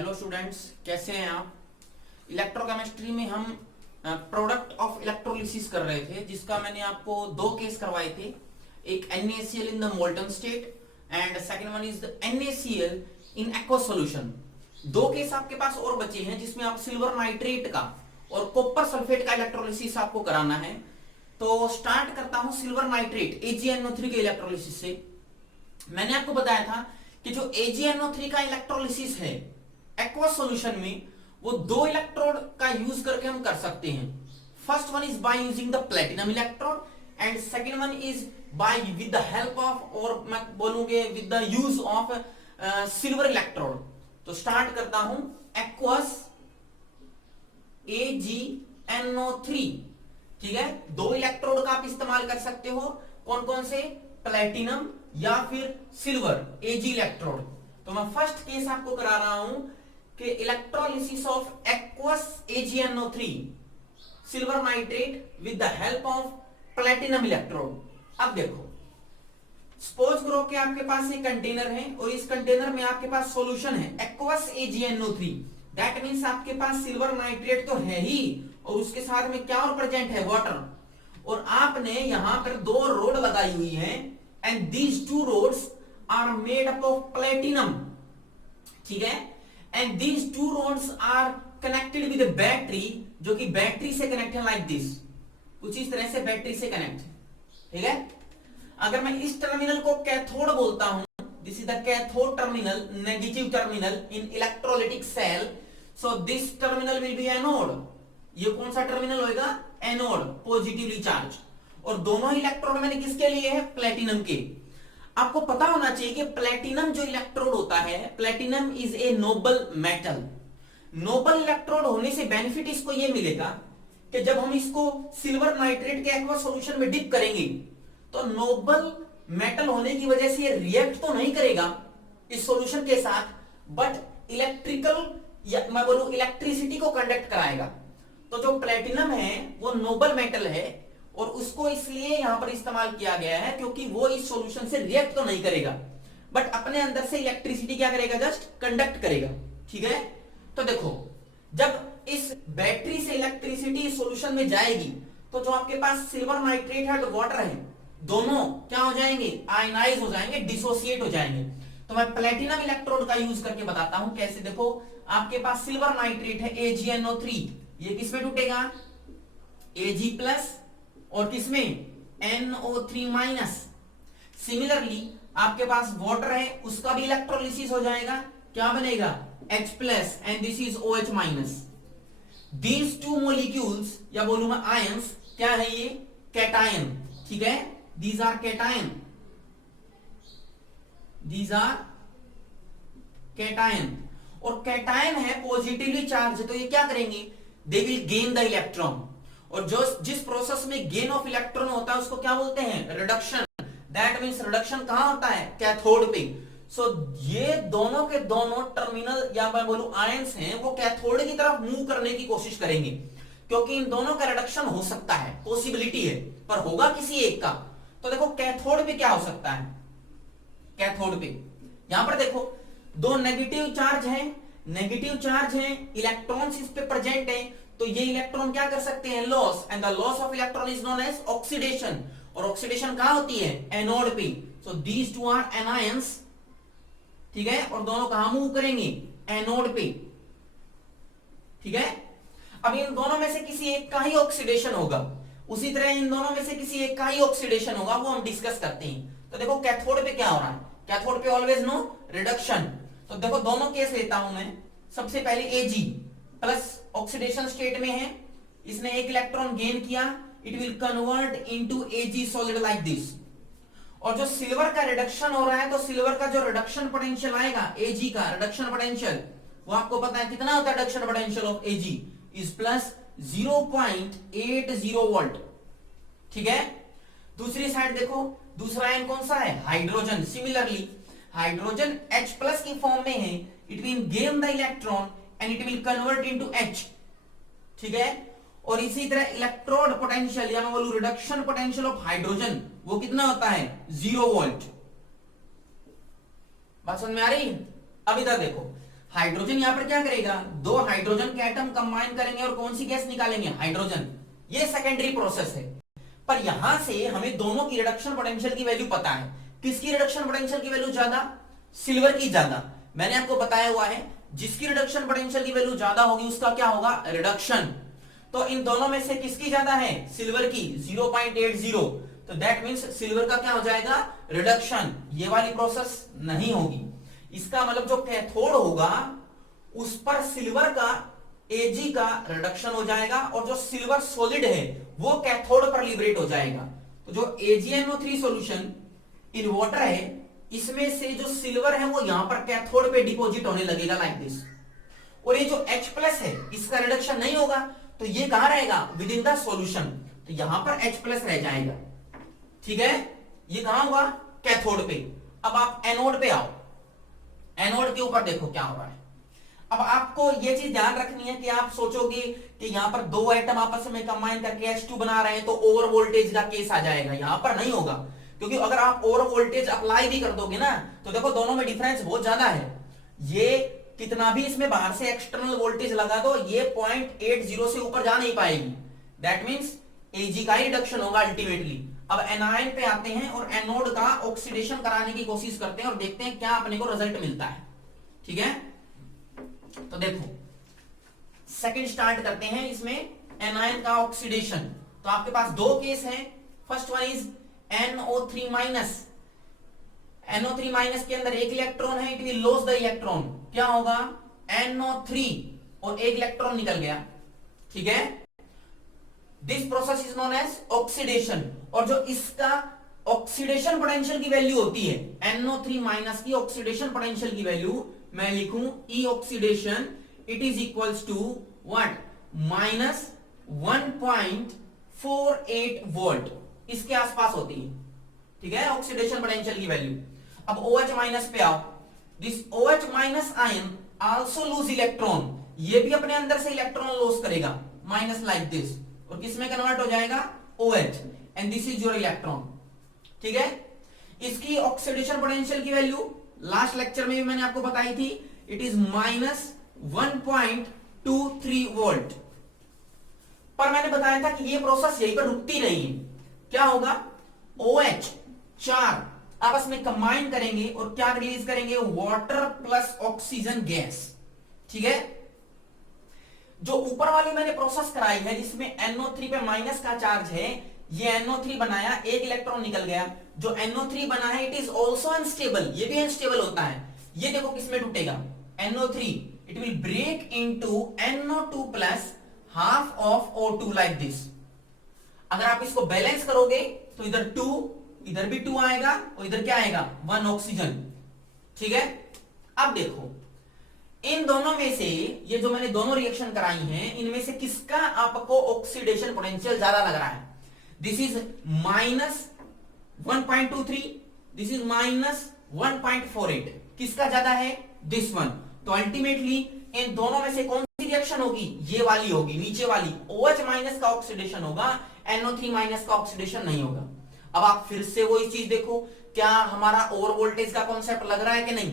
Hello students, कैसे हैं आप। इलेक्ट्रोकेमिस्ट्री में हम प्रोडक्ट ऑफ इलेक्ट्रोलिसिस कर रहे थे, जिसका मैंने आपको दो केस करवाए थे। एक NaCl in the molten state and second one is the NaCl in aqueous solution. दो केस आपके पास और बचे हैं, जिसमें आप सिल्वर नाइट्रेट का और कॉपर सल्फेट का इलेक्ट्रोलिसिस आपको कराना है। तो स्टार्ट करता हूं सिल्वर नाइट्रेट AgNO3 के इलेक्ट्रोलिसिस से। मैंने आपको बताया था कि जो AgNO3 का इलेक्ट्रोलिसिस है एक्वस सॉल्यूशन में, वो दो इलेक्ट्रोड का यूज करके हम कर सकते हैं। First one is by using the platinum electrode and second one is by with the help of, और मैं बोलूंगे with the use of silver electrode. तो स्टार्ट करता हूं एक्वस AgNO3। ठीक है, दो इलेक्ट्रोड का आप इस्तेमाल कर सकते हो। कौन कौन से? प्लेटिनम या फिर सिल्वर Ag इलेक्ट्रोड। तो मैं फर्स्ट केस आपको करा रहा हूं कि electrolysis of aqueous AgNO3 silver nitrate with the help of platinum electrode. अब देखो, सपोज करो कि आपके पास एक कंटेनर है और इस कंटेनर में आपके पास सॉल्यूशन है एक्वस AgNO3। दैट मींस आपके पास सिल्वर नाइट्रेट तो है ही, और उसके साथ में क्या और प्रेजेंट है? वाटर। और आपने यहां पर दो रोड लगाई हुई है and these two rods are made up of platinum. ठीक है, and these two rods are connected with a battery, जो कि बैटरी से कनेक्ट है लाइक दिस, कुछ इस तरह से बैटरी से कनेक्ट है। ठीक है, अगर मैं इस टर्मिनल को कैथोड बोलता हूं, this is the cathode terminal, negative terminal in electrolytic cell, so this terminal will be anode. ये कौन सा टर्मिनल होगा? Anode, positively charge. और दोनों इलेक्ट्रोड मैंने किसके लिए है? प्लेटिनम के। आपको पता होना चाहिए कि प्लेटिनम जो इलेक्ट्रोड होता है, platinum is a noble metal. Noble electrode होने से बेनिफिट इसको ये मिलेगा कि जब हम इसको सिल्वर नाइट्रेट के एक्वा सॉल्यूशन में डिप करेंगे, तो नोबल मेटल होने की वजह से ये रिएक्ट तो नहीं करेगा इस सॉल्यूशन के साथ, बट इलेक्ट्रिकल या मैं बोलूं इलेक्ट्रिसिटी को कंडक्ट कराएगा। तो जो प्लेटिनम है वो नोबल मेटल है, और उसको इसलिए यहां पर इस्तेमाल किया गया है क्योंकि वो इस सॉल्यूशन से रिएक्ट तो नहीं करेगा, बट अपने अंदर से इलेक्ट्रिसिटी क्या करेगा? जस्ट कंडक्ट करेगा। ठीक है, तो देखो, जब इस बैटरी से इलेक्ट्रिसिटी सॉल्यूशन में जाएगी, तो जो आपके पास सिल्वर नाइट्रेट है और वाटर है, दोनों क्या हो जाएंगे? आयनाइज हो जाएंगे, डिसोसिएट हो जाएंगे। तो मैं प्लेटिनम इलेक्ट्रोड का यूज करके बताता हूं कैसे। देखो, आपके पास सिल्वर नाइट्रेट है AgNO3, ये किसमें टूटेगा? Ag प्लस, और किसमें? NO3 minus. सिमिलरली आपके पास वाटर है, उसका भी इलेक्ट्रोलिसिस हो जाएगा, क्या बनेगा? H plus and this is OH minus. These two molecules या बोलूं मैं आयंस, क्या है ये? कैटायन। ठीक है, these are cation, these are cation. और कैटायन है पॉजिटिवली चार्ज, तो ये क्या करेंगे? They will gain the electron. और जो जिस प्रोसेस में गेन ऑफ इलेक्ट्रॉन होता है उसको क्या बोलते हैं? रिडक्शन। दैट मींस रिडक्शन कहां होता है? कैथोड पे। सो ये दोनों के दोनों टर्मिनल या मैं बोलूं आयंस हैं, वो कैथोड की तरफ मूव करने की कोशिश करेंगे, क्योंकि इन दोनों का रिडक्शन हो सकता है, पॉसिबिलिटी है, पर होगा किसी एक का। तो देखो कैथोड पे क्या हो सकता है? कैथोड पे यहां पर देखो दो नेगेटिव चार्ज है, नेगेटिव चार्ज है, इलेक्ट्रॉन्स इस पे प्रेजेंट है, तो ये इलेक्ट्रॉन क्या कर सकते हैं? Loss, and the loss of electron is known as oxidation. और ऑक्सीडेशन कहां होती है? एनोड पे। So these two are anions. ठीक है, और दोनों कहां मूव करेंगे? एनोड पे। ठीक है, अब इन दोनों में से किसी एक का ही ऑक्सीडेशन होगा, उसी तरह इन दोनों में से किसी एक का ही ऑक्सीडेशन होगा, वो हम डिस्कस करते हैं। तो देखो कैथोड पे क्या हो रहा है? कैथोड पे ऑलवेज नो रिडक्शन। तो देखो दोनों केस लेता हूं मैं। सबसे पहले Ag प्लस ऑक्सीडेशन स्टेट में है, इसने एक इलेक्ट्रॉन गेन किया, it will convert into Ag solid like this. और जो सिल्वर का रिडक्शन हो रहा है, तो सिल्वर का जो रिडक्शन पोटेंशियल आएगा Ag का रिडक्शन पोटेंशियल, वो आपको पता है कितना होता है? Reduction potential of Ag is plus 0.80 volt. ठीक है, दूसरी साइड देखो, दूसरा आयन कौन सा है? Hydrogen. Similarly hydrogen H plus की फॉर्म में है, it will gain the electron and it will convert into H। ठीक है, और इसी तरह इलेक्ट्रोड पोटेंशियल या मैं बोलूं रिडक्शन पोटेंशियल ऑफ हाइड्रोजन, वो कितना होता है? 0 वोल्ट। बात समझ में आ रही? अब इधर देखो, हाइड्रोजन यहां पर क्या करेगा, दो हाइड्रोजन के एटम कंबाइन करेंगे और कौन सी गैस निकालेंगे, हाइड्रोजन। ये सेकेंडरी प्रोसेस है। पर यहां से हमें दोनों की रिडक्शन पोटेंशियल की वैल्यू पता है। किसकी रिडक्शन पोटेंशियल की वैल्यू ज्यादा, सिल्वर की ज्यादा। मैंने आपको बताया हुआ है जिसकी रिडक्शन पोटेंशियल की वैल्यू ज्यादा होगी उसका क्या होगा, रिडक्शन। तो इन दोनों में से किसकी ज्यादा है, सिल्वर की 0.80। तो दैट मींस सिल्वर का क्या हो जाएगा, रिडक्शन। ये वाली प्रोसेस नहीं होगी। इसका मतलब जो कैथोड होगा उस पर सिल्वर का Ag का रिडक्शन हो जाएगा और जो सिल्वर सॉलिड है वो कैथोड पर लिबरेट हो जाएगा। तो जो AgNO3 सॉल्यूशन इन वाटर है इसमें से जो सिल्वर है वो यहां पर कैथोड पे डिपॉजिट होने लगेगा लाइक दिस। और ये जो H+ है इसका रिडक्शन नहीं होगा तो ये कहां रहेगा, विद इन द सॉल्यूशन। तो यहां पर H+ रह जाएगा, ठीक है। ये कहां होगा, कैथोड पे। अब आप एनोड पे आओ, एनोड के ऊपर देखो क्या हो रहा है। अब आपको ये चीज ध्यान रखनी है कि आप सोचोगे कि यहां पर दो एटम आपस में कंबाइन करके H2 बना रहे हैं तो ओवर वोल्टेज का केस आ जाएगा। यहां पर नहीं होगा, क्योंकि अगर आप ओवर वोल्टेज अप्लाई भी कर दोगे ना तो देखो दोनों में डिफरेंस बहुत ज्यादा है। ये कितना भी इसमें बाहर से एक्सटर्नल वोल्टेज लगा दो ये 0.80 से ऊपर जा नहीं पाएगी। दैट मींस Ag का ही रिडक्शन होगा अल्टीमेटली। अब एनायन पे आते हैं और एनोड का ऑक्सीडेशन कराने की कोशिश करते हैं और देखते हैं क्या अपने को रिजल्ट मिलता है, ठीक है। तो देखो सेकंड स्टार्ट करते हैं इसमें एनायन का ऑक्सीडेशन। तो आपके पास दो केस हैं। First one is NO3 minus. NO3 minus के अंदर एक इलेक्ट्रॉन है, it will loss the electron. क्या होगा, NO3 और एक इलेक्ट्रॉन निकल गया, ठीक है। This process is known as oxidation. और जो इसका ऑक्सीडेशन पोटेंशियल की वैल्यू होती है NO3 माइनस की ऑक्सीडेशन पोटेंशियल की वैल्यू मैं लिखूं E oxidation it is equals to what, -1.48 volt, इसके आसपास होती है, ठीक है, ऑक्सीडेशन पोटेंशियल की वैल्यू। अब OH माइनस पे आओ। This OH minus ion also lose electron, ये भी अपने अंदर से इलेक्ट्रॉन लॉस करेगा माइनस लाइक दिस, और किसमें कन्वर्ट हो जाएगा, OH, and this is your electron, ठीक है। इसकी ऑक्सीडेशन पोटेंशियल की वैल्यू लास्ट लेक्चर में भी मैंने आपको बताई थी, इट इज -1.23 वोल्ट। पर मैंने बताया था कि ये प्रोसेस यहीं पर रुकती नहीं है। क्या होगा, OH 4 आपस में कंबाइन करेंगे और क्या रिलीज करेंगे, वाटर प्लस ऑक्सीजन गैस, ठीक है। जो ऊपर वाली मैंने प्रोसेस कराई है जिसमें NO3 पे माइनस का चार्ज है, ये NO3 बनाया, एक इलेक्ट्रॉन निकल गया। जो NO3 बना है इट इज ऑल्सो अनस्टेबल, ये भी अनस्टेबल होता है। ये देखो किसमें टूटेगा, NO3 it will break into NO2 plus half of O2 like this. अगर आप इसको बैलेंस करोगे तो इधर 2, इधर भी 2 आएगा और इधर क्या आएगा, 1 ऑक्सीजन, ठीक है। अब देखो इन दोनों में से ये जो मैंने दोनों रिएक्शन कराई हैं इनमें से किसका आपको ऑक्सीडेशन पोटेंशियल ज्यादा लग रहा है। दिस इज -1.23, दिस इज -1.48, किसका ज्यादा है, दिस वन। तो अल्टीमेटली इन दोनों में से कौन सी रिएक्शन होगी, ये वाली होगी, नीचे वाली। OH माइनस का ऑक्सीडेशन होगा, NO3 माइनस का ऑक्सीडेशन नहीं होगा। अब आप फिर से वही चीज देखो, क्या हमारा ओवर वोल्टेज का कॉन्सेप्ट लग रहा है कि नहीं।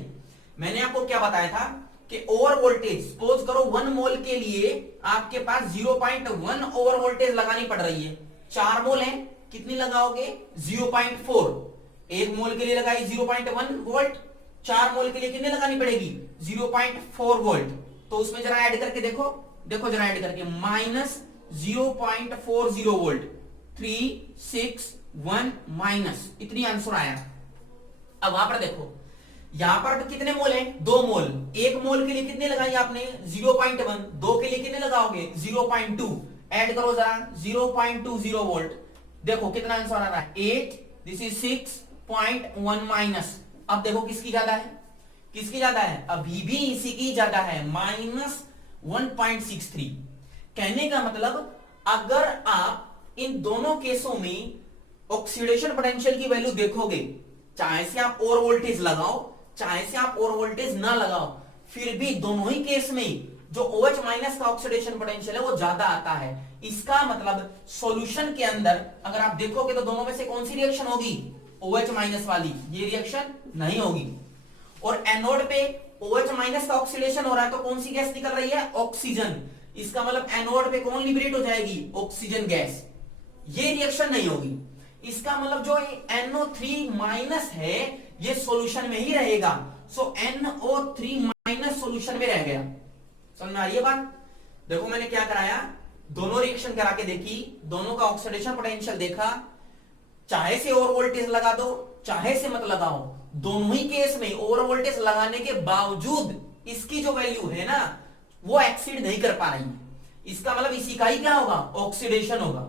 मैंने आपको क्या बताया था कि ओवर वोल्टेज, सपोज करो 1 मोल के लिए आपके पास 0.1 ओवर वोल्टेज लगानी पड़ रही है। 4 मोल है, कितनी लगाओगे, 0.4। 1 मोल के लिए लगाई 0.1 वोल्ट, 4 मोल के लिए कितनी लगानी पड़ेगी, 0.4 वोल्ट। तो उसमें जरा ऐड करके देखो, देखो जरा ऐड करके, -0.40 वोल्ट, 361 माइनस, इतनी आंसर आया। अब वहां पर देखो, यहां पर कितने मोल हैं, 2 मोल। 1 मोल के लिए कितने लगाई आपने, 0.1, 2 के लिए कितने लगाओगे, 0.2, ऐड करो जरा, 0.20 वोल्ट। देखो कितना आंसर आ रहा है, 8, दिस इज 6.1 माइनस। अब देखो किसकी ज्यादा है, किसकी ज्यादा है, अभी भी इसी की ज्यादा है, -1.63। कहने का मतलब अगर आप इन दोनों केसों में ऑक्सीडेशन पोटेंशियल की वैल्यू देखोगे, चाहे से आप ओवर वोल्टेज लगाओ चाहे से आप ओवर वोल्टेज ना लगाओ, फिर भी दोनों ही केस में जो OH माइनस का ऑक्सीडेशन पोटेंशियल है वो ज्यादा आता है। इसका मतलब सॉल्यूशन के अंदर अगर आप देखोगे तो दोनों में से कौन सी रिएक्शन होगी, OH माइनस वाली, ये रिएक्शन नहीं होगी। और एनोड पे OH माइनस का ऑक्सीडेशन हो रहा है तो कौन सी गैस निकल रही है? ऑक्सीजन। इसका मतलब एनोड पे कौन लिबरेट हो जाएगी? Oxygen gas. ये रिएक्शन नहीं होगी। इसका मतलब जो NO3 माइनस है ये सॉल्यूशन में ही रहेगा। सो NO3 माइनस सॉल्यूशन में रह गया। समझ में आ रही है बात? देखो मैंने क्या कराया, दोनों रिएक्शन करा के देखी, दोनों का ऑक्सीडेशन पोटेंशियल देखा, चाहे से ओवर वोल्टेज लगा दो चाहे से मत लगाओ, दोनों ही केस में ओवर वोल्टेज लगाने के बावजूद इसकी जो वैल्यू है ना वो एक्सीड नहीं कर पा रही है। इसका मतलब इसी का ही क्या होगा? ऑक्सीडेशन होगा।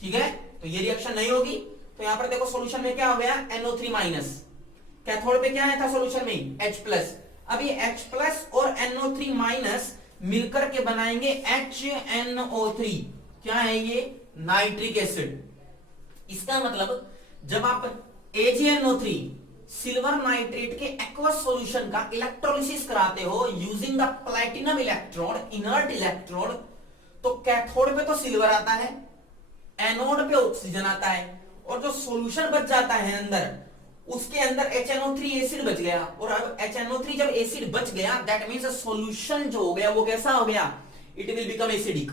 ठीक है, तो ये रिएक्शन नहीं होगी। तो यहां पर देखो सॉल्यूशन में क्या हो गया? NO3 minus. कैथोड पे क्या है था सॉल्यूशन में? H plus. अब ये H प्लस और NO3 माइनस मिलकर के बनाएंगे HNO3। क्या है ये? Nitric acid. इसका मतलब जब आप AgNO3 सिल्वर नाइट्रेट के एक्वस सॉल्यूशन का इलेक्ट्रोलिसिस कराते हो using the platinum electrode, inert electrode, तो कैथोड पे तो सिल्वर आता है, एनोड पे ऑक्सीजन आता है, और जो सॉल्यूशन बच जाता है अंदर उसके अंदर HNO3 एसिड बच गया। और अब HNO3 जब एसिड बच गया दैट मींस सॉल्यूशन जो हो गया वो कैसा हो गया? It will become acidic.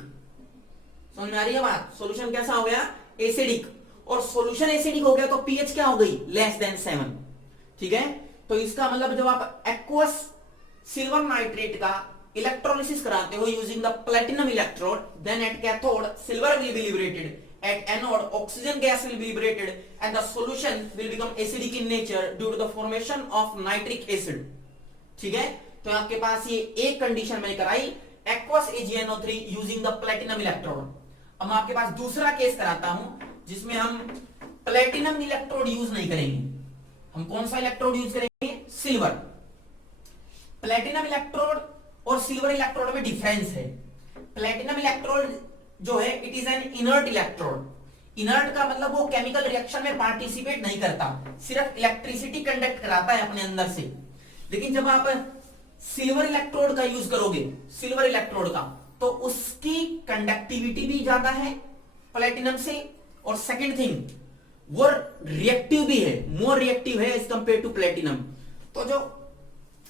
समझ में आ रही है बात? सॉल्यूशन कैसा हो गया? एसिडिक। और सॉल्यूशन एसिडिक हो गया तो पीएच क्या हो गई? Less than 7। ठीक है, तो इसका मतलब जब आप एक्वस सिल्वर नाइट्रेट का इलेक्ट्रोलिसिस कराते हो using the platinum electrode, then at cathode silver will be liberated, at anode oxygen gas will be liberated and the solution will become acidic in nature due to the formation of nitric acid. ठीक है, तो आपके पास ये एक condition मैंने कराई, aqueous AgNO3 using the platinum electrode। अब मैं आपके पास दूसरा केस कराता हूं जिसमें हम प्लेटिनम इलेक्ट्रोड यूज नहीं करेंगे। हम कौन सा इलेक्ट्रोड यूज करेंगे? सिल्वर। प्लेटिनम इलेक्ट्रोड और सिल्वर इलेक्ट्रोड में डिफरेंस है। प्लेटिनम इलेक्ट्रोड जो है it is an inert electrode. Inert का मतलब वो केमिकल रिएक्शन में पार्टिसिपेट नहीं करता, सिर्फ इलेक्ट्रिसिटी कंडक्ट कराता है अपने अंदर से। लेकिन जब आप सिल्वर इलेक्ट्रोड का यूज करोगे, सिल्वर इलेक्ट्रोड का, तो उसकी कंडक्टिविटी भी ज्यादा है प्लेटिनम से, और सेकंड थिंग वो रिएक्टिव भी है, मोर रिएक्टिव है एज कंपेयर टू प्लेटिनम। तो जो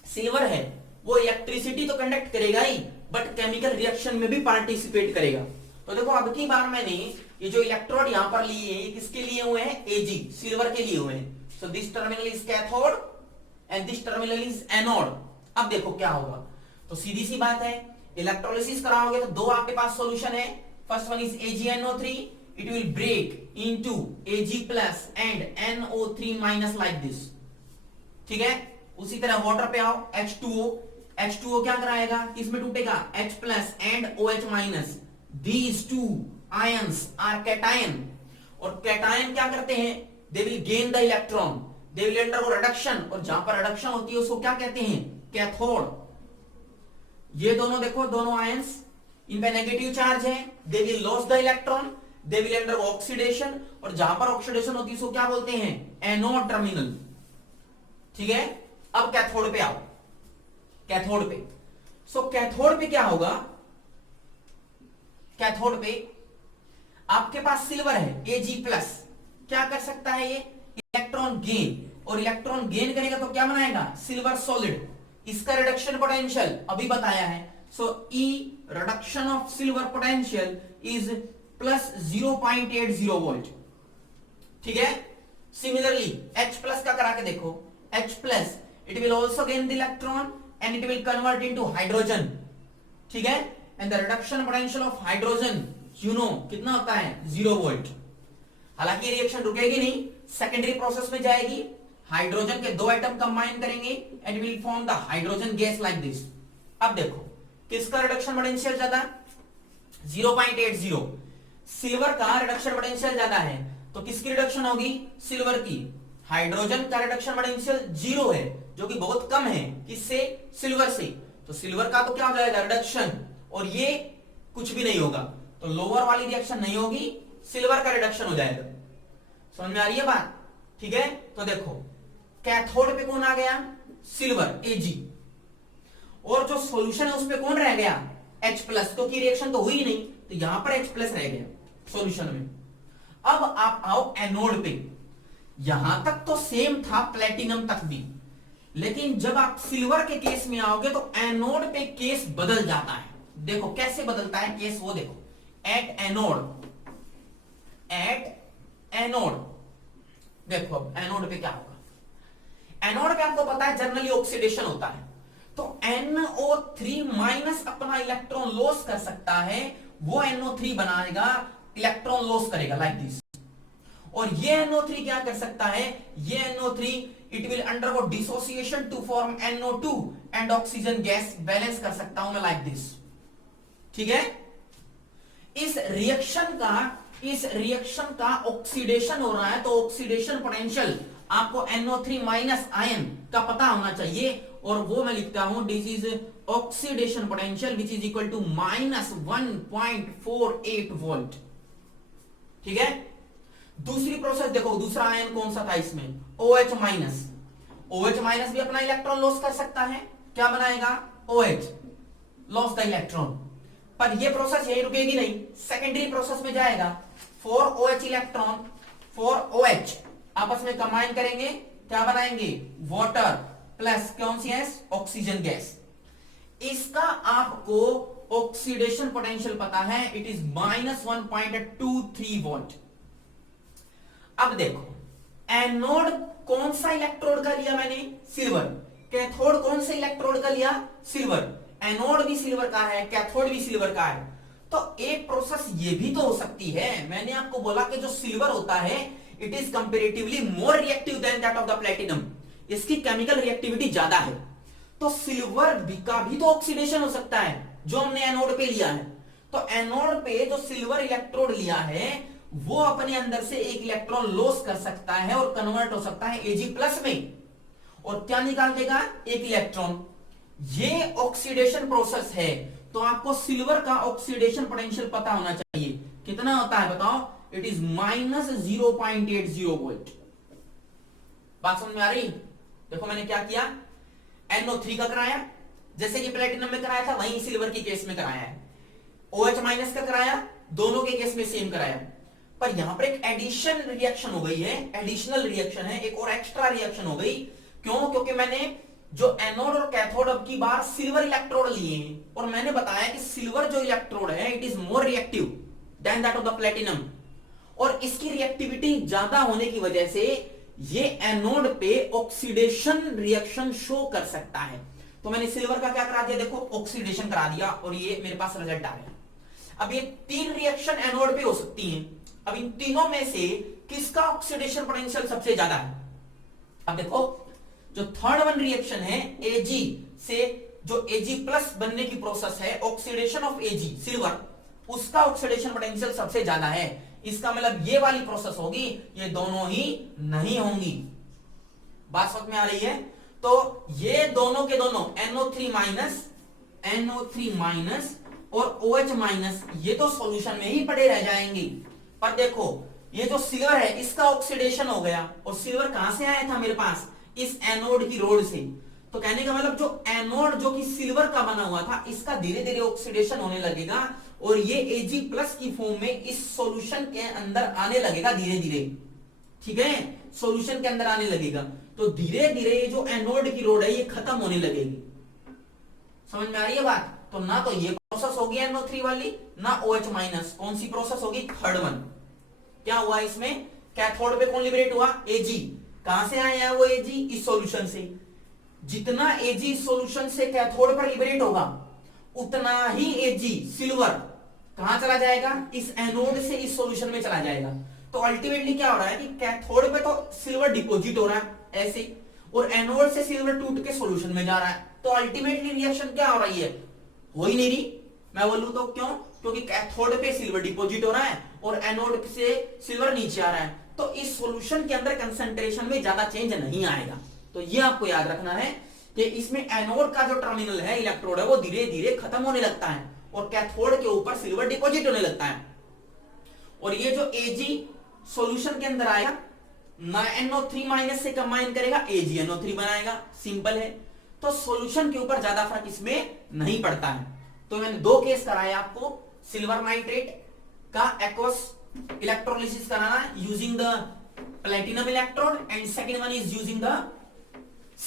सिल्वर है वो इलेक्ट्रिसिटी तो कंडक्ट करेगा ही बट केमिकल रिएक्शन में भी पार्टिसिपेट करेगा। तो देखो अब की बार मैंने ये जो इलेक्ट्रोड यहां पर लिए हैं किसके लिए हुए हैं? Ag, सिल्वर के लिए हुए हैं। सो this terminal is cathode and this terminal is anode. अब देखो क्या होगा, तो सीधी सी बात है, इलेक्ट्रोलिसिस कराओगे तो दो आपके पास सॉल्यूशन है। First one is AgNO3, it will break into Ag plus and NO3 minus like this. ठीक है, उसी तरह वाटर पे आओ, H2O क्या कराएगा? इसमें टूटेगा H plus and OH minus. These two ions are cation, और cation क्या करते हैं? They will gain the electron, they will undergo reduction, और जहां पर reduction होती है उसको क्या कहते हैं? कैथोड। ये दोनों देखो, दोनों ions इन पे नेगेटिव चार्ज है, they will lose the electron, they will undergo oxidation, और जहां पर ऑक्सीडेशन होती है उसको क्या बोलते हैं? Anode terminal. ठीक है, अब कैथोड पे आओ, कैथोड पे। सो कैथोड पे क्या होगा? कैथोड पे आपके पास सिल्वर है Ag प्लस, क्या कर सकता है ये? इलेक्ट्रॉन गेन, और इलेक्ट्रॉन गेन करेगा तो क्या बनाएगा? Silver solid. इसका रिडक्शन पोटेंशियल अभी बताया है। सो E reduction of silver potential is plus 0.80 volt. ठीक है, सिमिलरली H प्लस का करा के देखो, H plus it will also gain the electron and it will convert into hydrogen. ठीक है, and the reduction potential of hydrogen you know कितना होता है? 0 वोल्ट। हालांकि ये रिएक्शन रुकेगी नहीं, सेकेंडरी प्रोसेस में जाएगी, हाइड्रोजन के दो एटम कंबाइन करेंगे and will form the hydrogen gas like this. अब देखो किसका रिडक्शन पोटेंशियल ज्यादा? 0.80। सिल्वर का रिडक्शन पोटेंशियल ज्यादा है तो किसकी रिडक्शन होगी? सिल्वर की। हाइड्रोजन का रिडक्शन पोटेंशियल 0 है जो कि बहुत कम है, किससे? सिल्वर से। तो सिल्वर का तो क्या हो जाएगा? रिडक्शन, और ये कुछ भी नहीं होगा, तो लोअर वाली रिएक्शन नहीं होगी, सिल्वर का रिडक्शन हो जाएगा। समझ में आ रही है बात? ठीक है, तो देखो कैथोड पे कौन आ गया? सिल्वर Ag, और जो सॉल्यूशन है उस पे कौन रह गया? H प्लस, क्योंकि रिएक्शन तो हुई नहीं तो यहां पर H प्लस रह गया सॉल्यूशन में। अब आप आओ एनोड पे, यहां तक तो सेम था प्लेटिनम तक भी, लेकिन जब आप सिल्वर के केस में आओगे तो एनोड पे केस बदल जाता है। देखो कैसे बदलता है केस, वो देखो। एट एनोड देखो अब एनोड पे क्या होगा। एनोड पे आपको पता है जनरली ऑक्सीडेशन होता है, तो NO3 माइनस अपना इलेक्ट्रॉन लॉस कर सकता है, वो NO3 बनाएगा, इलेक्ट्रॉन लॉस करेगा लाइक दिस। और ये NO3 क्या कर सकता है, ये NO3 it will undergo dissociation to form NO2 and oxygen gas, balance कर सकता हूं मैं लाइक दिस। ठीक है, इस रिएक्शन का ऑक्सीडेशन हो रहा है, तो ऑक्सीडेशन पोटेंशियल आपको NO3 माइनस आयन का पता होना चाहिए, और वो मैं लिखता हूं this is oxidation potential which is equal to minus 1.48 volt. ठीक है, दूसरी प्रोसेस देखो, दूसरा आयन कौन सा था इसमें, OH माइनस। OH माइनस भी अपना इलेक्ट्रॉन लॉस कर सकता है, क्या बनाएगा, OH, लॉस द इलेक्ट्रॉन। पर ये प्रोसेस यही रुकेगी नहीं, सेकेंडरी प्रोसेस में जाएगा। 4 OH इलेक्ट्रॉन, 4 OH आपस में कंबाइन करेंगे, क्या बनाएंगे, वाटर प्लस कौन सी गैस, ऑक्सीजन गैस। इसका आपको ऑक्सीडेशन पोटेंशियल पता है, इट इज माइनस 1.23 वोल्ट। अब देखो एनोड कौन सा इलेक्ट्रोड का लिया मैंने, सिल्वर। कैथोड कौन से इलेक्ट्रोड का लिया, सिल्वर। एनोड भी सिल्वर का है, कैथोड भी सिल्वर का है। तो एक प्रोसेस ये भी तो हो सकती है, मैंने आपको बोला कि जो सिल्वर होता है it is comparatively more reactive than that of the platinum, इसकी केमिकल रिएक्टिविटी ज्यादा है। तो सिल्वर का भी तो ऑक्सीडेशन हो सकता है जो हमने एनोड पे लिया है। तो एनोड पे जो सिल्वर इलेक्ट्रोड लिया है वो अपने अंदर से एक इलेक्ट्रॉन लॉस कर सकता है और कन्वर्ट हो सकता है Ag प्लस में, और क्या निकाल देगा, एक इलेक्ट्रॉन। ये ऑक्सीडेशन प्रोसेस है, तो आपको सिल्वर का ऑक्सीडेशन पोटेंशियल पता होना चाहिए, कितना होता है बताओ, इट इज माइनस 0.80 वोल्ट। बात समझ में आ रही, देखो मैंने क्या किया, NO3 का कराया, जैसे कि प्लेटिनम में कराया था वहीं सिल्वर के केस में कराया है। OH माइनस का कराया, दोनों के केस में सेम कराया। पर यहां पर एक एडिशन रिएक्शन हो गई है, एडिशनल रिएक्शन है, एक और एक्स्ट्रा रिएक्शन हो गई। क्यों, क्योंकि मैंने जो एनोड और कैथोड अब की बार सिल्वर इलेक्ट्रोड लिए हैं, और मैंने बताया कि सिल्वर जो इलेक्ट्रोड है it is more reactive than that of the platinum, और इसकी रिएक्टिविटी ज्यादा होने की वजह से ये एनोड पे ऑक्सीडेशन रिएक्शन शो कर सकता है। तो मैंने सिल्वर का क्या करा दिया, देखो ऑक्सीडेशन करा दिया, और ये मेरे पास रिजल्ट आ गया। अब ये 3 रिएक्शन एनोड पे हो सकती हैं। अब इन तीनों में से किसका ऑक्सीडेशन पोटेंशियल सबसे ज्यादा है, अब देखो जो थर्ड वन रिएक्शन है Ag से, जो Ag प्लस बनने की प्रोसेस है, ऑक्सीडेशन ऑफ Ag सिल्वर, उसका ऑक्सीडेशन पोटेंशियल सबसे ज्यादा है। इसका मतलब ये वाली प्रोसेस होगी, ये दोनों ही नहीं होंगी। बात समझ में आ रही है, तो ये दोनों के दोनों NO3 माइनस और OH माइनस, ये तो सॉल्यूशन में ही पड़े रह जाएंगे। पर देखो ये जो सिल्वर है इसका ऑक्सीडेशन हो गया, और सिल्वर कहां से आया था मेरे पास, इस एनोड की रोड से। तो कहने का मतलब जो एनोड जो कि सिल्वर का बना हुआ था, इसका धीरे धीरे ऑक्सीडेशन होने लगेगा, और ये Ag प्लस की फॉर्म में इस सॉल्यूशन के अंदर आने लगेगा धीरे धीरे। ठीक है, सॉल्यूशन के अंदर आने लगेगा, तो धीरे धीरे ये जो एनोड की रोड है ये खत्म होने लगेगी। समझ में आ रही है बात, तो ना तो ये प्रोसेस होगी NO3 वाली, ना OH माइनस, कौन सी प्रोसेस होगी, थर्ड वन। क्या हुआ इसमें, कैथोड पे कौन लिबरेट हुआ, Ag। कहां से आया है वो Ag, इस सॉल्यूशन से। जितना Ag इस सॉल्यूशन से कैथोड पर लिबरेट होगा, उतना ही Ag सिल्वर कहां चला जाएगा, इस एनोड से इस सॉल्यूशन में चला जाएगा। तो अल्टीमेटली क्या हो रहा है कि कैथोड पे तो सिल्वर डिपॉजिट हो रहा है ऐसे, और एनोड से सिल्वर टूट के सॉल्यूशन में जा रहा है। तो अल्टीमेटली रिएक्शन क्या हो रही है, हो ही नहीं रही। मैं बोलूं तो क्यों, क्योंकि कैथोड पे सिल्वर डिपॉजिट हो रहा है और एनोड से सिल्वर नीचे आ रहा है, तो इस सॉल्यूशन के अंदर कंसंट्रेशन में ज्यादा चेंज नहीं आएगा। तो ये आपको याद रखना है कि इसमें एनोड का जो टर्मिनल है, इलेक्ट्रोड है, वो धीरे धीरे खत्म होने लगता है, और कैथोड के ऊपर सिल्वर डिपॉजिट होने लगता है। और ये जो Ag सॉल्यूशन के अंदर आएगा, ना NO3 माइनस से कंबाइन करेगा, AgNO3 बनाएगा, सिंपल है। तो सॉल्यूशन के ऊपर ज्यादा फर्क इसमें नहीं पड़ता है। तो मैंने 2 केस कराए आपको, सिल्वर नाइट्रेट का एक्वस इलेक्ट्रोलिसिस कराना using the platinum electrode, and second one is using the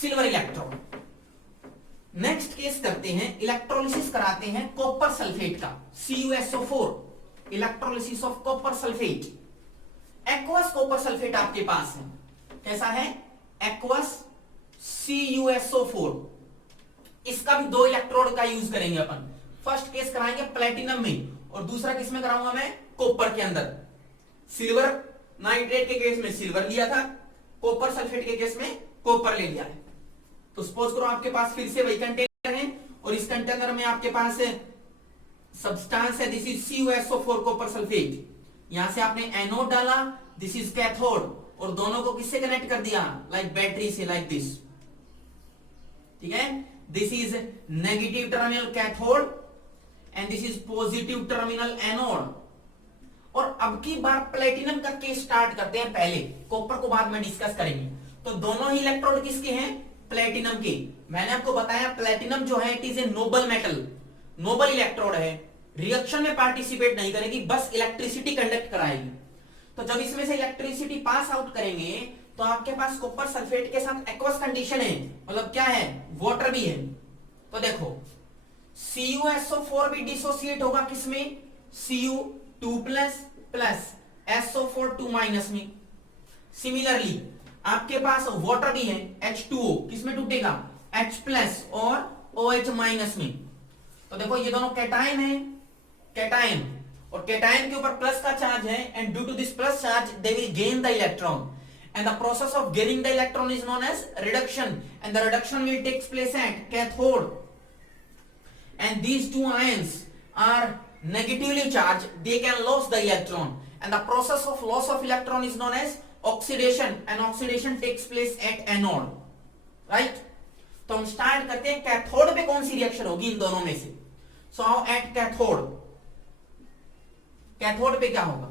silver electrode. Next case करते हैं, इलेक्ट्रोलिसिस कराते हैं कॉपर सल्फेट का, CuSO4, electrolysis of copper sulphate. Aqueous copper sulphate आपके पास है, कैसा है? Aqueous CuSO4। इसका भी 2 इलेक्ट्रोड का यूज करेंगे अपन। फर्स्ट केस कराएंगे प्लेटिनम में और दूसरा किस में कराऊंगा मैं? कॉपर के अंदर। सिल्वर नाइट्रेट के केस में सिल्वर लिया था, कॉपर सल्फेट के केस में कॉपर ले लिया है। तो सपोज करो आपके पास फिर से वही कंटेनर है और इस कंटेनर में आपके पास सब्सटेंस है, this is CuSO4 copper sulphate. यहां से आपने एनोड डाला, दिस इज कैथोड, और दोनों को किससे कनेक्ट कर दिया? लाइक बैटरी से, लाइक दिस। ठीक है, this is negative terminal cathode and this is positive terminal anode. और अब की बार प्लेटिनम का केस स्टार्ट करते हैं, पहले कॉपर को बाद में डिस्कस करेंगे। तो दोनों ही इलेक्ट्रोड किसके हैं? प्लेटिनम के। मैंने आपको बताया प्लेटिनम जो है it is a noble metal, noble electrode है, रिएक्शन में पार्टिसिपेट नहीं करेगी, बस इलेक्ट्रिसिटी कंडक्ट कराएगी। तो जब इसमें से इलेक्ट्रिसिटी पास आउट करेंगे तो आपके पास कॉपर सल्फेट के साथ एक्वस कंडीशन है, मतलब क्या है? वाटर भी है। तो देखो CuSO4 भी डिसोसिएट होगा किसमें? Cu2 प्लस SO4 2 माइनस में। सिमिलरली आपके पास वाटर भी है, H2O, किसमें टूटेगा? H प्लस और OH माइनस में। तो देखो ये दोनों कैटायन है, कैटायन, और कैटायन के ऊपर प्लस का चार्ज है, and due to this plus charge they will gain the electron, and the process of gaining the electron is known as reduction, and the reduction will take place at cathode, and these two ions are negatively charged, they can lose the electron, and the process of loss of electron is known as oxidation, and oxidation takes place at anode, right? तो हम start करते हैं cathode पे कौन सी reaction होगी इन दोनों में से। सो एट कैथोड, कैथोड पे क्या होगा?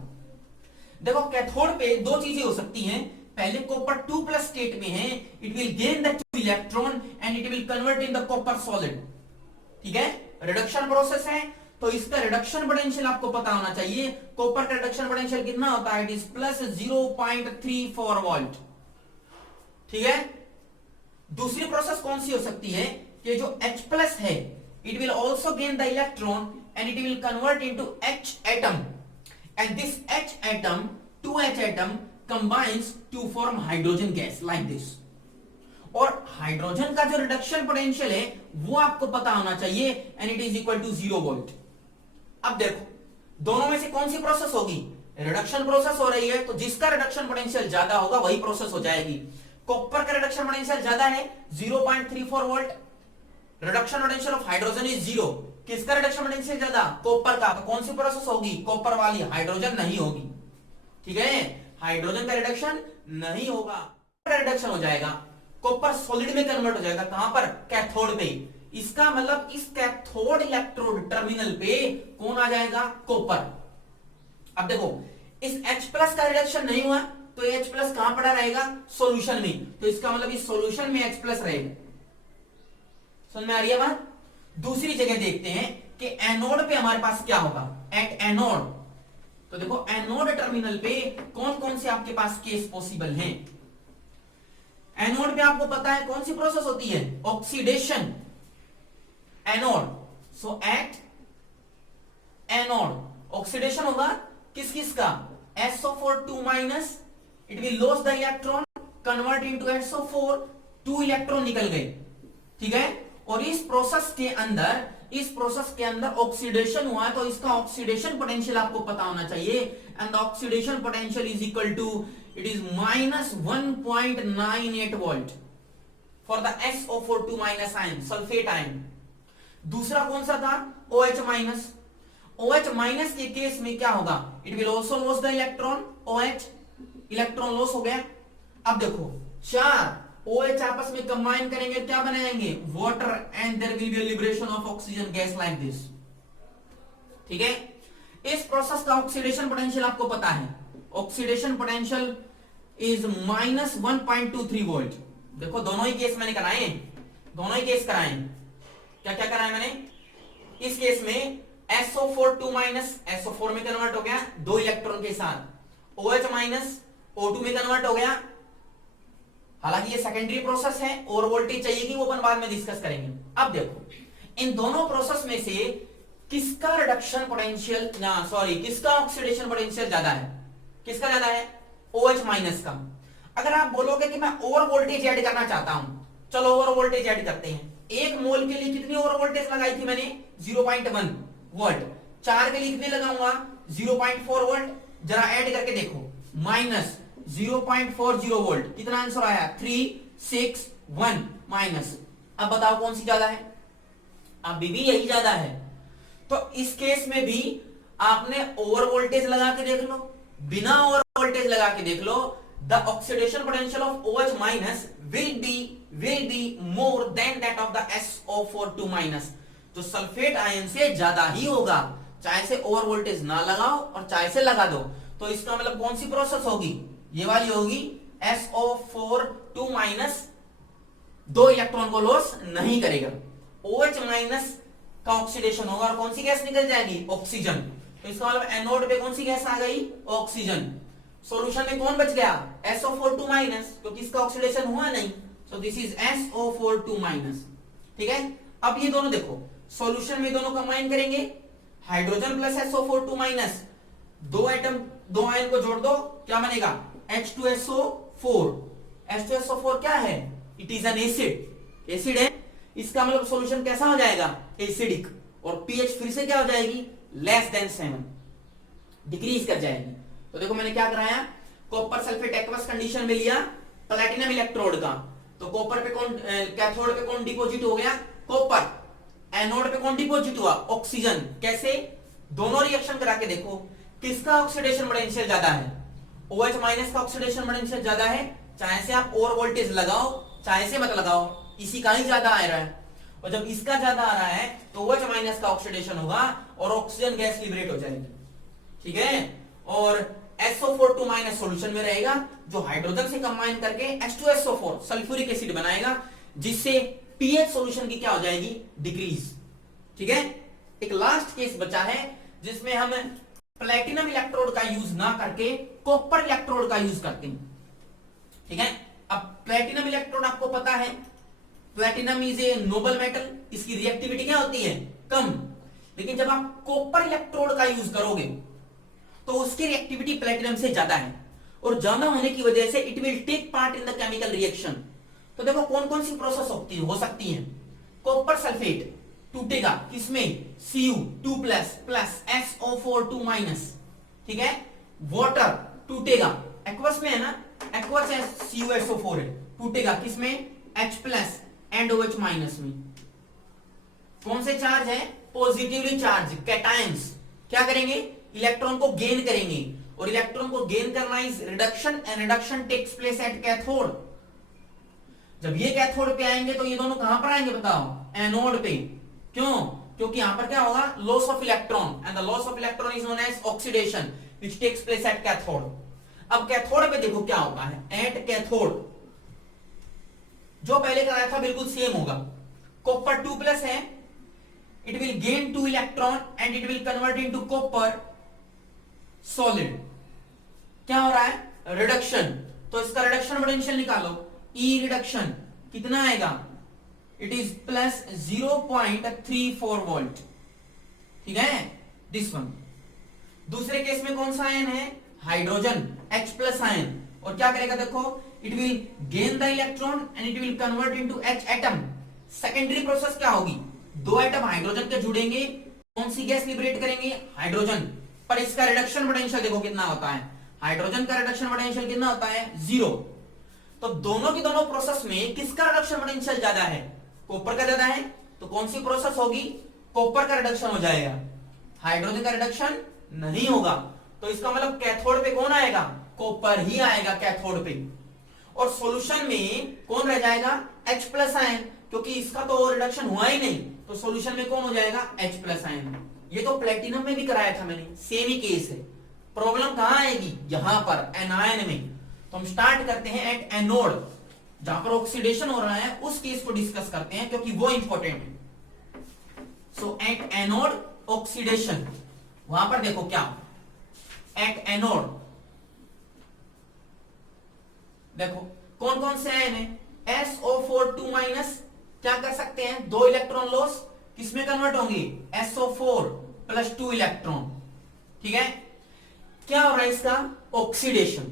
देखो कैथोड पे 2 चीजें हो सकती हैं। पहले कॉपर 2 प्लस स्टेट में है, it will gain the 2 electron and it will convert in the copper solid. ठीक है, रिडक्शन प्रोसेस है, तो इसका रिडक्शन पोटेंशियल आपको पता होना चाहिए। कॉपर का रिडक्शन पोटेंशियल कितना होता है? It is plus 0.34 volt. ठीक है, दूसरी प्रोसेस कौन सी हो सकती है कि जो H प्लस है, it will also gain the electron and it will convert into H atom, and this H atom, 2H atom combines to form hydrogen gas like this। और हाइड्रोजन का जो रिडक्शन पोटेंशियल है वो आपको पता होना चाहिए, and it is equal to 0 volt. अब देखो दोनों में से कौन सी प्रोसेस होगी? रिडक्शन प्रोसेस हो रही है, तो जिसका रिडक्शन पोटेंशियल ज्यादा होगा वही प्रोसेस हो जाएगी। कॉपर का रिडक्शन पोटेंशियल ज्यादा है 0.34 volt, reduction potential of hydrogen is 0। किसका रिडक्शन पोटेंशियल ज्यादा? कॉपर का। तो कौन सी प्रोसेस होगी? कॉपर वाली, हाइड्रोजन नहीं होगी। ठीक है, हाइड्रोजन का रिडक्शन नहीं होगा, रिडक्शन हो जाएगा, कॉपर सॉलिड में कन्वर्ट हो जाएगा। कहां पर? कैथोड पे। इसका मतलब इस कैथोड इलेक्ट्रोड टर्मिनल पे कौन आ जाएगा? कॉपर। अब देखो इस H प्लस का रिडक्शन नहीं हुआ तो H प्लस कहां पड़ा रहेगा? सॉल्यूशन में, तो इसका मतलब इस सॉल्यूशन में H प्लस रहेगा। समझ में आ रही है बात? दूसरी जगह देखते हैं कि एनोड पे हमारे पास क्या होगा। एट एनोड, तो देखो एनोड टर्मिनल पे कौन कौन से आपके पास केस पॉसिबल हैं। एनोड पे आपको पता है कौन सी प्रोसेस होती है? Oxidation. Anode, so at anode oxidation होगा किस किस का? SO4 2 minus, it will loss the electron, convert into SO4, 2 electron निकल गए। ठीक है, और इस प्रोसेस के अंदर ऑक्सीडेशन हुआ है, तो इसका ऑक्सीडेशन पोटेंशियल आपको पता होना चाहिए, and the oxidation potential is equal to, it is minus 1.98 volt for the SO4 2 minus ion, sulphate ion. दूसरा कौन सा था? OH minus. OH माइनस के केस में क्या होगा? It will also loss the electron, OH electron loss हो गया। अब देखो 4 OH आपस में कंबाइन करेंगे, क्या बनाएंगे? Water, and there will be a liberation of oxygen gas like this. ठीक है, इस प्रोसेस का ऑक्सीडेशन पोटेंशियल आपको पता है, oxidation potential is minus 1.23 volt. देखो दोनों ही केस मैंने कराए, दोनों ही केस कराए। क्या क्या कराया मैंने? इस केस में SO4 2 माइनस SO4 में कन्वर्ट हो गया 2 इलेक्ट्रॉन के साथ, OH माइनस O2 में कन्वर्ट हो गया हालांकि ये सेकेंडरी प्रोसेस है, और वोल्टेज चाहिए वो अपन बाद में डिस्कस करेंगे। अब देखो इन दोनों प्रोसेस में से किसका रिडक्शन पोटेंशियल, सॉरी किसका ऑक्सीडेशन पोटेंशियल ज्यादा है, किसका ज्यादा है, OH माइनस का। अगर आप बोलोगे कि मैं ओवर वोल्टेज ऐड करना चाहता हूं, चलो ओवर वोल्टेज ऐड करते हैं। एक मोल के लिए कितनी ओवर वोल्टेज लगाई थी मैंने, 0.1 वोल्ट। 4 के लिए कितने लगाऊंगा, 0.4 वोल्ट। जरा ऐड करके देखो, माइनस 0.40 वोल्ट, कितना आंसर आया, 361 माइनस। अब बताओ कौन सी ज्यादा है, अभी भी यही ज्यादा है। तो इस केस में भी आपने ओवर वोल्टेज लगा के देख लो, बिना ओवर वोल्टेज लगा के देख लो, the oxidation potential of OH minus will be more than that of the SO4 minus. तो सल्फेट आयन से ज्यादा ही होगा, चाहे से ओवर वोल्टेज ना लगाओ और चाहे से लगा दो। तो इसका मतलब कौन सी प्रोसेस होगी, ये वाली होगी। SO4 माइनस 2 इलेक्ट्रॉन को लॉस नहीं करेगा, OH माइनस का ऑक्सीडेशन होगा और कौन सी गैस निकल जाएगी, ऑक्सीजन। तो इसका मतलब एनोड पे कौन सी गैस आ गई, ऑक्सीजन। सॉल्यूशन में कौन बच गया, SO4 माइनस, क्योंकि इसका ऑक्सीडेशन हुआ नहीं। So this is SO4 minus. ठीक है, अब ये दोनों देखो, सॉल्यूशन में दोनों कंबाइन करेंगे, हाइड्रोजन प्लस SO4 माइनस, दो एटम, दो आयन को जोड़ दो, क्या बनेगा, H2SO4। H2SO4 क्या है, it is an acid, acid है। इसका मतलब सॉल्यूशन कैसा हो जाएगा, एसिडिक, और पीएच फिर से क्या हो जाएगी, लेस देन 7, डिक्रीज कर जाएगी। तो देखो मैंने क्या कराया, कॉपर सल्फेट एक्वस कंडीशन में लिया प्लैटिनम इलेक्ट्रोड का, तो कॉपर पे कौन, कैथोड पे कौन डिपॉजिट हो गया, कॉपर। एनोड पे कौन डिपॉजिट हुआ, ऑक्सीजन। कैसे, दोनों रिएक्शन करा के देखो, किसका ऑक्सीडेशन पोटेंशियल ज्यादा है, OH माइनस का ऑक्सीडेशन पोटेंशियल ज्यादा है। चाहे से आप ओवर वोल्टेज लगाओ, चाहे से मत लगाओ, इसी का ही ज्यादा आ रहा है। और जब इसका ज्यादा आ रहा है तो OH माइनस का ऑक्सीडेशन होगा और ऑक्सीजन गैस लिबरेट हो जाएगी। ठीक है, और SO4 माइनस सॉल्यूशन में रहेगा, जो हाइड्रोजन से कंबाइन करके H2SO4 सल्फ्यूरिक एसिड बनाएगा, जिससे पीएच सॉल्यूशन की क्या हो जाएगी, डिक्रीज। ठीक है, एक लास्ट केस बचा है जिसमें हम प्लैटिनम इलेक्ट्रोड का यूज ना करके कॉपर इलेक्ट्रोड का यूज करते हैं। ठीक है, अब प्लैटिनम इलेक्ट्रोड आपको पता है, platinum is a noble metal, इसकी रिएक्टिविटी क्या होती है, कम। लेकिन जब आप कॉपर इलेक्ट्रोड का यूज करोगे तो उसकी रिएक्टिविटी प्लैटिनम से ज्यादा है, और ज्यादा होने की वजह से it will take part in the chemical reaction. तो देखो कौन कौन सी प्रोसेस हो सकती है, कॉपर सल्फेट टूटेगा किसमें, Cu2 प्लस SO4 माइनस। ठीक है, वाटर टूटेगा, एक्वस में है ना, एक्वस है, CuSO4 है, टूटेगा किसमें, H plus and OH minus में। कौन से चार्ज है, पॉजिटिवली चार्ज कैटायंस क्या करेंगे, इलेक्ट्रॉन को गेन करेंगे, और इलेक्ट्रॉन को गेन करना is reduction, and reduction takes place at cathode. जब ये कैथोड पे आएंगे तो ये दोनों कहां पर आएंगे बताओ, एनोड पे। क्यों, क्योंकि यहां पर क्या होगा, loss of electron, and the loss of electron is known as oxidation which takes place at cathode. अब कैथोड पे देखो क्या होता है, एट कैथोड जो पहले कराया था बिल्कुल सेम होगा, कॉपर 2 प्लस है, it will gain 2 electron and it will convert into copper solid. क्या हो रहा है, रिडक्शन। तो इसका रिडक्शन पोटेंशियल निकालो, ई रिडक्शन कितना आएगा, इट इज प्लस 0.34 वोल्ट। ठीक है, दिस वन। दूसरे केस में कौन सा आयन है, हाइड्रोजन H प्लस आयन, और क्या करेगा देखो, it will gain the electron and it will convert into H atom. Secondary process क्या होगी, दो एटम हाइड्रोजन के जुड़ेंगे, कौन सी गैस लिबरेट करेंगे, हाइड्रोजन। पर इसका रिडक्शन पोटेंशियल देखो कितना होता है, हाइड्रोजन का रिडक्शन पोटेंशियल कितना होता है, 0। तो दोनों की दोनों प्रोसेस में किसका रिडक्शन पोटेंशियल ज्यादा है, कॉपर का ज्यादा है। तो कौन सी प्रोसेस होगी, कॉपर का रिडक्शन हो जाएगा, हाइड्रोजन का रिडक्शन नहीं होगा। तो इसका मतलब कैथोड पे कौन आएगा, कॉपर ही आएगा कैथोड पे। और सॉल्यूशन में कौन रह जाएगा, H प्लस आयन, क्योंकि इसका तो रिडक्शन हुआ ही नहीं, तो सॉल्यूशन में कौन हो जाएगा, H प्लस आयन। ये तो प्लेटिनम में भी कराया था मैंने, सेम ही केस है। प्रॉब्लम कहां आएगी, यहां पर एनायन में। तो हम स्टार्ट करते हैं एट एनोड, जहां पर ऑक्सीडेशन हो रहा है उस केस को डिस्कस करते हैं, क्योंकि वो इंपॉर्टेंट है। सो एट एनोड ऑक्सीडेशन, वहां पर देखो क्या, एट एनोड देखो कौन कौन से आयन है, SO4 2- क्या कर सकते हैं, 2 इलेक्ट्रॉन लॉस किसमें कन्वर्ट होंगे, SO4 प्लस 2 इलेक्ट्रॉन। ठीक है, क्या हो रहा है इसका, ऑक्सीडेशन,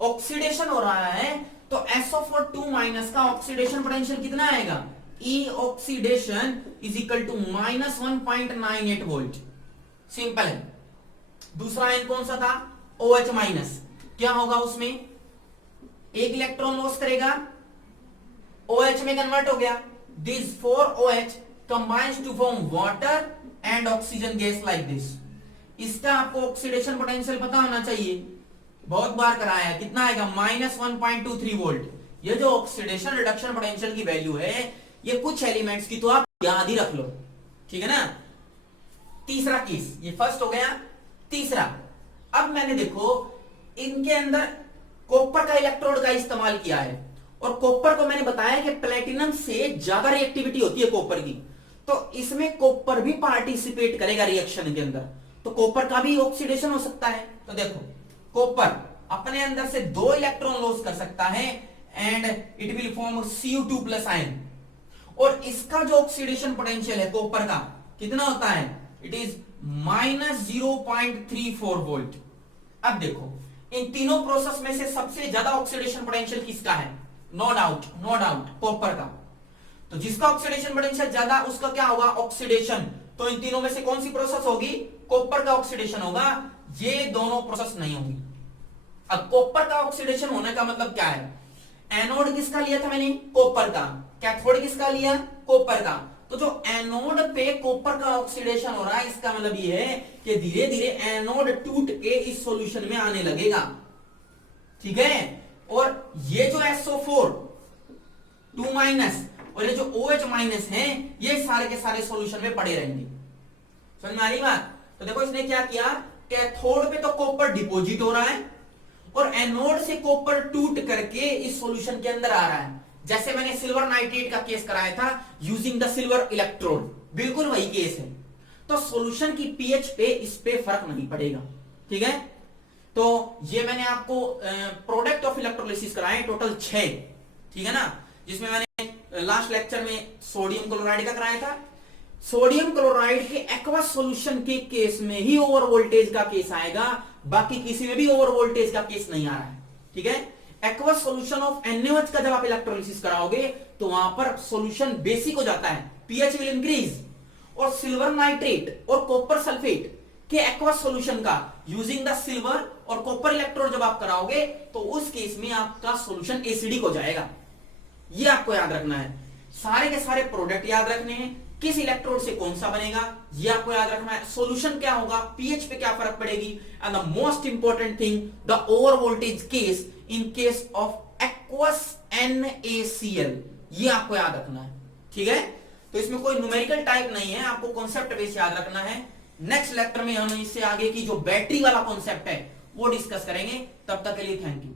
ऑक्सीडेशन हो रहा है। तो SO4 2- का ऑक्सीडेशन पोटेंशियल कितना आएगा, E oxidation is equal to -1.98 volt. Simple है। दूसरा आयन कौन सा था, OH-, क्या होगा उसमें, एक इलेक्ट्रॉन लॉस करेगा, OH में कन्वर्ट हो गया, this 4OH combines to form water and oxygen gas like this. इसका आपको ऑक्सीडेशन पोटेंशियल पता होना चाहिए, बहुत बार कराया है, कितना आएगा, -1.23 वोल्ट। ये जो ऑक्सीडेशन रिडक्शन पोटेंशियल की वैल्यू है, ये कुछ एलिमेंट्स की तो आप याद ही रख लो, ठीक है ना। तीसरा केस, ये फर्स्ट हो गया। तीसरा, अब मैंने देखो इनके अंदर कॉपर का इलेक्ट्रोड का इस्तेमाल किया है, और कॉपर को मैंने बताया कि प्लेटिनम से ज्यादा रिएक्टिविटी होती है कॉपर की, तो इसमें कॉपर भी पार्टिसिपेट करेगा रिएक्शन के अंदर, तो कॉपर का भी ऑक्सीडेशन हो सकता है। तो देखो कॉपर अपने अंदर से 2 इलेक्ट्रॉन लॉस कर सकता है and it will form Cu2+ ion, और इसका जो ऑक्सीडेशन पोटेंशियल है कॉपर का कितना होता है, इट इज -0.34 वोल्ट। अब देखो इन तीनों प्रोसेस में से सबसे ज्यादा ऑक्सीडेशन पोटेंशियल किसका है, नो डाउट कॉपर का। तो जिसका ऑक्सीडेशन पोटेंशियल ज्यादा उसका क्या होगा, ऑक्सीडेशन। तो इन तीनों में से कौन सी प्रोसेस होगी, कॉपर का ऑक्सीडेशन होगा, ये दोनों प्रोसेस नहीं होगी। अब कॉपर का ऑक्सीडेशन होने का मतलब क्या है, एनोड किसका लिया था मैंने, कॉपर का, कैथोड किसका लिया, कॉपर का। तो जो एनोड पे कॉपर का ऑक्सीडेशन हो रहा है, इसका मतलब ये है कि धीरे धीरे एनोड टूट के इस सॉल्यूशन में आने लगेगा, ठीक है। और ये जो SO4 2- और ये जो OH- है, ये सारे के सारे सॉल्यूशन में पड़े रहेंगे। समझ में आ रही बात। तो देखो इसने क्या किया, कैथोड पे तो कॉपर डिपॉजिट हो रहा है, और एनोड से कॉपर टूट करके इस सॉल्यूशन के अंदर आ रहा है। जैसे मैंने सिल्वर नाइट्रेट का केस कराया था यूजिंग द सिल्वर इलेक्ट्रोड, बिल्कुल वही केस है। तो सॉल्यूशन की पीएच पे इस पे फर्क नहीं पड़ेगा, ठीक है। तो ये मैंने आपको प्रोडक्ट ऑफ इलेक्ट्रोलिसिस कराए टोटल 6, ठीक है ना, जिसमें मैंने लास्ट लेक्चर में सोडियम क्लोराइड का कराया था। सोडियम क्लोराइड के एक्वस सॉल्यूशन के केस में ही ओवर वोल्टेज का केस आएगा, बाकी किसी में भी ओवर वोल्टेज का केस नहीं आ रहा है, ठीक है। एक्वस सॉल्यूशन ऑफ NaOH का जब आप इलेक्ट्रोलिसिस कराओगे तो वहां पर सॉल्यूशन बेसिक हो जाता है, पीएच विल इंक्रीज। और सिल्वर नाइट्रेट और कॉपर सल्फेट के एक्वस सॉल्यूशन का यूजिंग द सिल्वर और कॉपर इलेक्ट्रोड जब आप कराओगे तो उस केस में आपका सॉल्यूशन एसिडिक हो जाएगा। ये आपको याद रखना है, सारे के सारे प्रोडक्ट याद रखने हैं, किस इलेक्ट्रोड से कौन सा बनेगा ये आपको याद रखना है, सॉल्यूशन क्या होगा, पीएच पे क्या फर्क पड़ेगी, and the most important thing the over voltage case in case of aqueous NaCl, ये आपको याद रखना है, ठीक है। तो इसमें कोई न्यूमेरिकल टाइप नहीं है, आपको कॉन्सेप्ट बेस याद रखना है। नेक्स्ट लेक्चर में हम इससे आगे की जो बैटरी वाला कॉन्सेप्ट है वो डिस्कस करेंगे। तब तक के लिए थैंक यू।